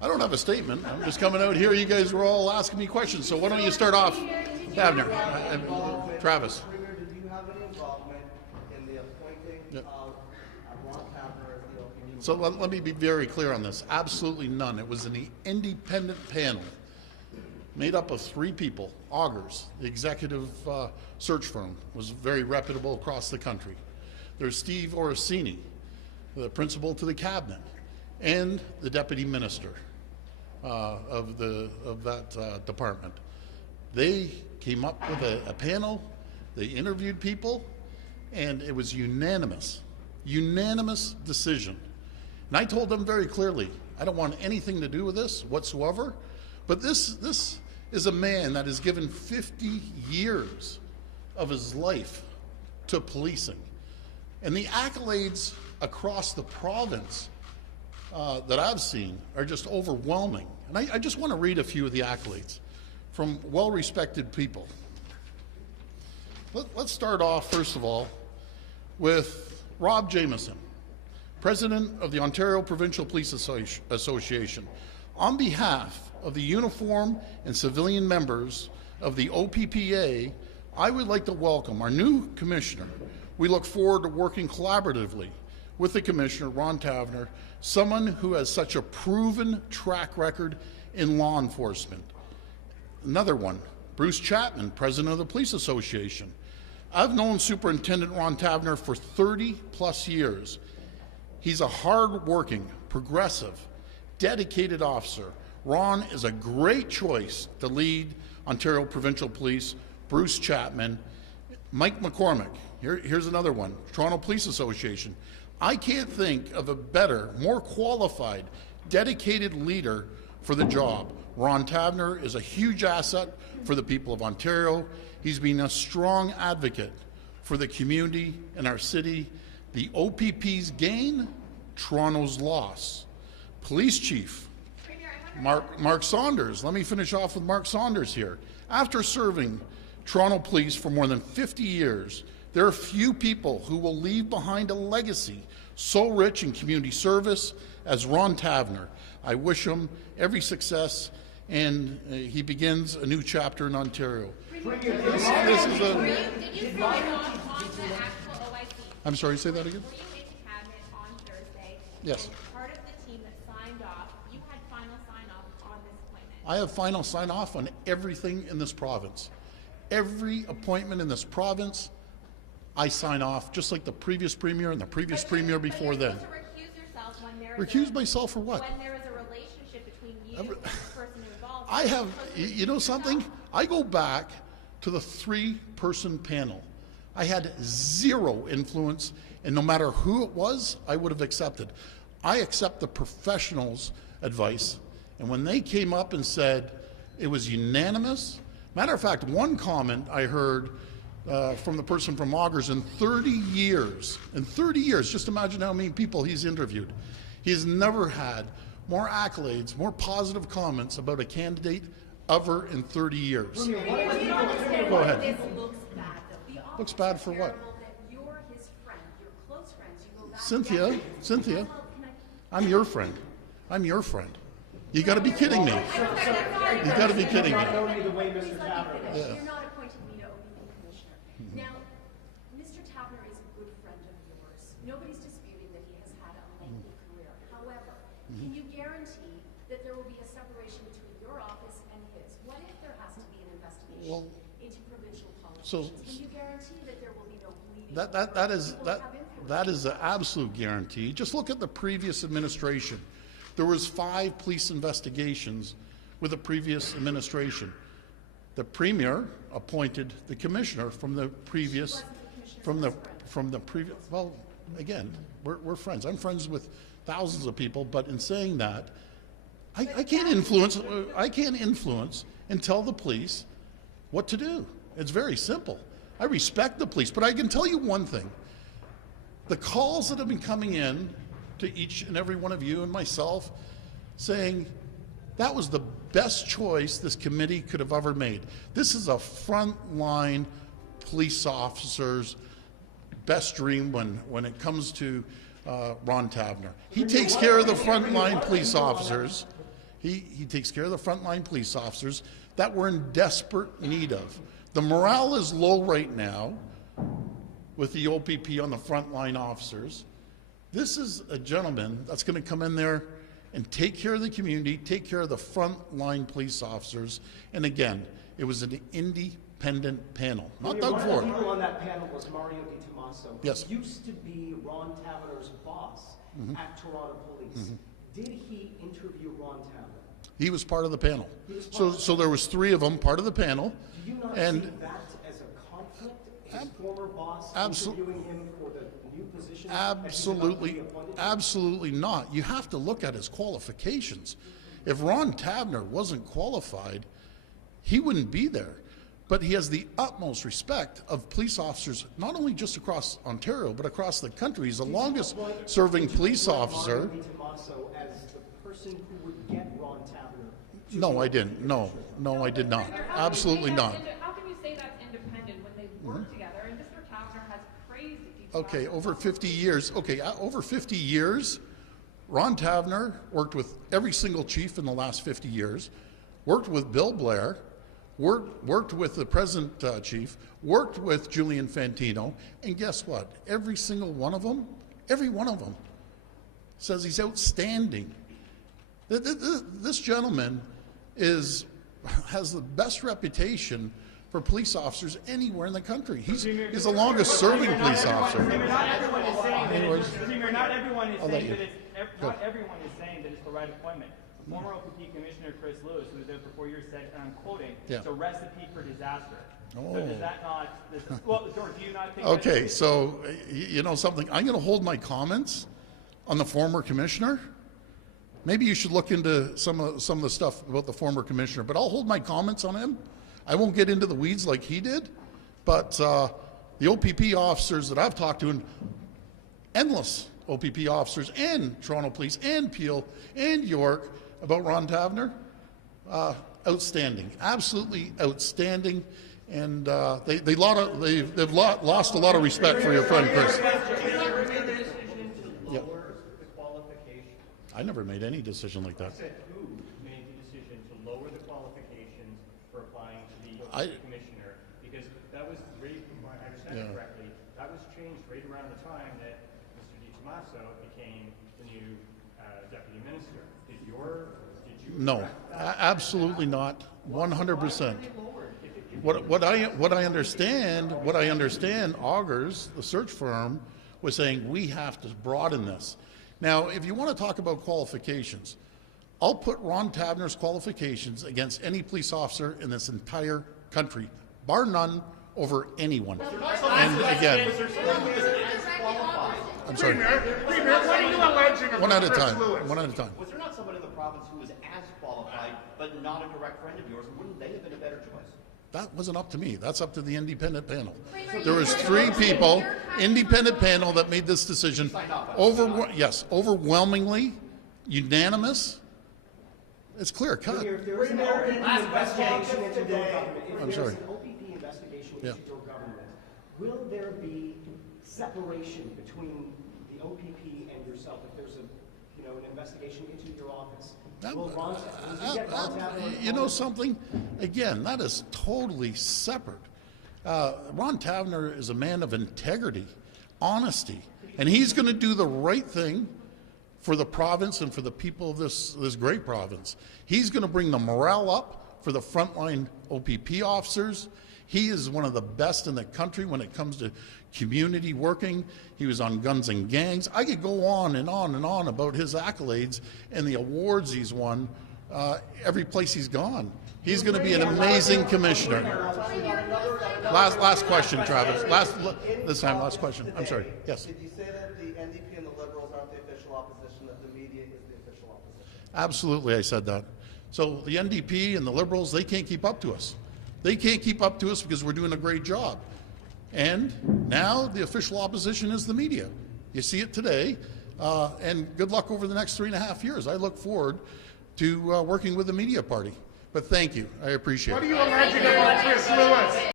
I don't have a statement. I'm just coming out here. You guys were all asking me questions. So why don't you start off, Taverner? Travis. Did you have any involvement in the appointing of Ron Taverner as the OPP? So let me be very clear on this. Absolutely none. It was an independent panel made up of 3 people. Augers, the executive search firm, was very reputable across the country. There's Steve Orsini, the principal to the cabinet, and the deputy minister of that department. They came up with a panel. They interviewed people, and it was unanimous decision. And I told them very clearly, I don't want anything to do with this whatsoever. But this is a man that has given 50 years of his life to policing. And the accolades across the province that I've seen are just overwhelming. And I just want to read a few of the accolades from well-respected people. Let's start off, first of all, with Rob Jamieson, President of the Ontario Provincial Police Association. On behalf of the uniform and civilian members of the OPPA, I would like to welcome our new commissioner. We look forward to working collaboratively with the commissioner, Ron Taverner, someone who has such a proven track record in law enforcement. Another one, Bruce Chapman, President of the Police Association. I've known Superintendent Ron Taverner for 30+ years. He's a hard-working, progressive, dedicated officer. Ron is a great choice to lead Ontario Provincial Police. Bruce Chapman. Mike McCormick, here's another one, Toronto Police Association. I can't think of a better, more qualified, dedicated leader for the job. Ron Taverner is a huge asset for the people of Ontario. He's been a strong advocate for the community and our city. The OPP's gain, Toronto's loss. Police Chief, Mark Saunders. Let me finish off with Mark Saunders here. After serving Toronto Police for more than 50 years, there are few people who will leave behind a legacy so rich in community service as Ron Taverner. I wish him every success, and he begins a new chapter in Ontario. Did you sign on the actual OIC? I'm sorry, say that again? Were you in cabinet on Thursday? Yes. And part of the team that signed off, you had final sign-off on this appointment. I have final sign-off on everything in this province. Every appointment in this province, I sign off, just like the previous premier and the previous premier before then. But you're supposed to recuse yourself when there is Recuse myself for what? when there is a relationship between you and the person involved. I have, You're supposed to you know recuse something? yourself. I go back to the 3-person panel. I had 0 influence, and no matter who it was, I would have accepted. I accept the professionals' advice, and when they came up and said it was unanimous, matter of fact, one comment I heard from the person from Augers in 30 years, just imagine how many people he's interviewed. He's never had more accolades, more positive comments about a candidate ever in 30 years. Go ahead. This looks bad, though. The optics Looks bad are for what? terrible that you're his friend, you're close friends, you go back Cynthia, Can I- I'm your friend. I'm your friend. You got to be kidding me. You got to be kidding me. Please let me finish. You're not appointing me to OPP commissioner. Now, Mr. Taverner is a good friend of yours. Nobody's disputing that he has had a lengthy career. However, can you guarantee that there will be a separation between your office and his? What if there has to be an investigation into provincial politicians? Can you guarantee that there will be no bleeding? That is an absolute guarantee. Just look at the previous administration. There was 5 police investigations with the previous administration. The premier appointed the commissioner from the previous, well, again, we're friends. I'm friends with thousands of people, but in saying that, I can't influence and tell the police what to do. It's very simple. I respect the police, but I can tell you one thing. The calls that have been coming in to each and every one of you and myself saying that was the best choice this committee could have ever made. This is a frontline police officer's best dream when it comes to Ron Taverner. He takes care of the frontline police officers. He takes care of the frontline police officers that we're in desperate need of. The morale is low right now with the OPP on the frontline officers. This is a gentleman that's going to come in there and take care of the community, take care of the frontline police officers. And again, it was an independent panel, not Doug Ford. One of the people on that panel was Mario Di Tommaso. Yes. Who used to be Ron Taverner's boss at Toronto Police. Did he interview Ron Taverner? He was part of the panel. So there was 3 of them part of the panel. Do you not And see that as a conflict? His former boss interviewing him for the new position? Absolutely, absolutely not. You have to look at his qualifications. If Ron Taverner wasn't qualified, he wouldn't be there. But he has the utmost respect of police officers, not only just across Ontario, but across the country. He's the longest serving police officer. Mario Di Tommaso as the person who would get Ron Taverner to No, I didn't. No, I did not. Absolutely not. How can you say that's independent when they work together? And Mr. Taverner has crazy Okay, over 50 years. Okay, over 50 years, Ron Taverner worked with every single chief in the last 50 years, worked with Bill Blair, worked with the present chief, worked with Julian Fantino, and guess what? Every single one of them, says he's outstanding. This gentleman has the best reputation for police officers anywhere in the country. He's the longest serving police officer. Not everyone is saying that Anyways, not everyone is I'll let saying you. that it's not everyone is saying that it's the right appointment. Former OPP Commissioner Chris Lewis, who was there for 4 years, said, and I'm quoting, Yeah. "It's a recipe for disaster." Oh. So does that not? Well, George, do you not think? Okay, so you know something? I'm going to hold my comments on the former commissioner. Maybe you should look into some of the stuff about the former commissioner, but I'll hold my comments on him. I won't get into the weeds like he did, but the OPP officers that I've talked to, and endless OPP officers and Toronto Police and Peel and York about Ron Taverner, outstanding, absolutely outstanding, and they've lost a lot of respect for your friend Chris. Yeah. I never made any decision like that. I said who made the decision to lower the qualifications for applying to the commissioner, because that was right, if I understand it correctly, that was changed right around the time that Mr. Di Tommaso became the new deputy minister. Did you? No, absolutely not. 100%. What I understand, Augers, the search firm, was saying we have to broaden this. Now, if you want to talk about qualifications, I'll put Ron Taverner's qualifications against any police officer in this entire country, bar none, over anyone. And again, I'm sorry. Premier, what are you alleging about One at a Chris time. Lewis? One at a time. Was there not someone in the province who was as qualified, but not a direct friend of yours? Wouldn't they have been a better choice? That wasn't up to me. That's up to the independent panel. There was 3 people, independent panel, that made this decision. Overwhelmingly, unanimous. It's clear cut. If there is an OPP investigation into your government, if I'm there sorry. is an OPP investigation Yeah. into your government, will there be separation between the OPP and yourself if there's an investigation into your office? Will Ron Taverner You know something? Again, that is totally separate. Ron Taverner is a man of integrity, honesty, and he's going to do the right thing for the province and for the people of this great province. He's going to bring the morale up for the frontline OPP officers. He is one of the best in the country when it comes to community working. He was on Guns and Gangs. I could go on and on and on about his accolades and the awards he's won every place he's gone. He's going to be an amazing commissioner. Last question, Travis. Last question. I'm sorry. Yes. Did you say that the NDP and the Liberals aren't the official opposition, that the media is the official opposition? Absolutely, I said that. So the NDP and the Liberals, they can't keep up to us. They can't keep up to us because we're doing a great job. And now the official opposition is the media. You see it today. And good luck over the next 3.5 years. I look forward to working with the media party. But thank you. I appreciate it. What are you alleging about Chris Lewis?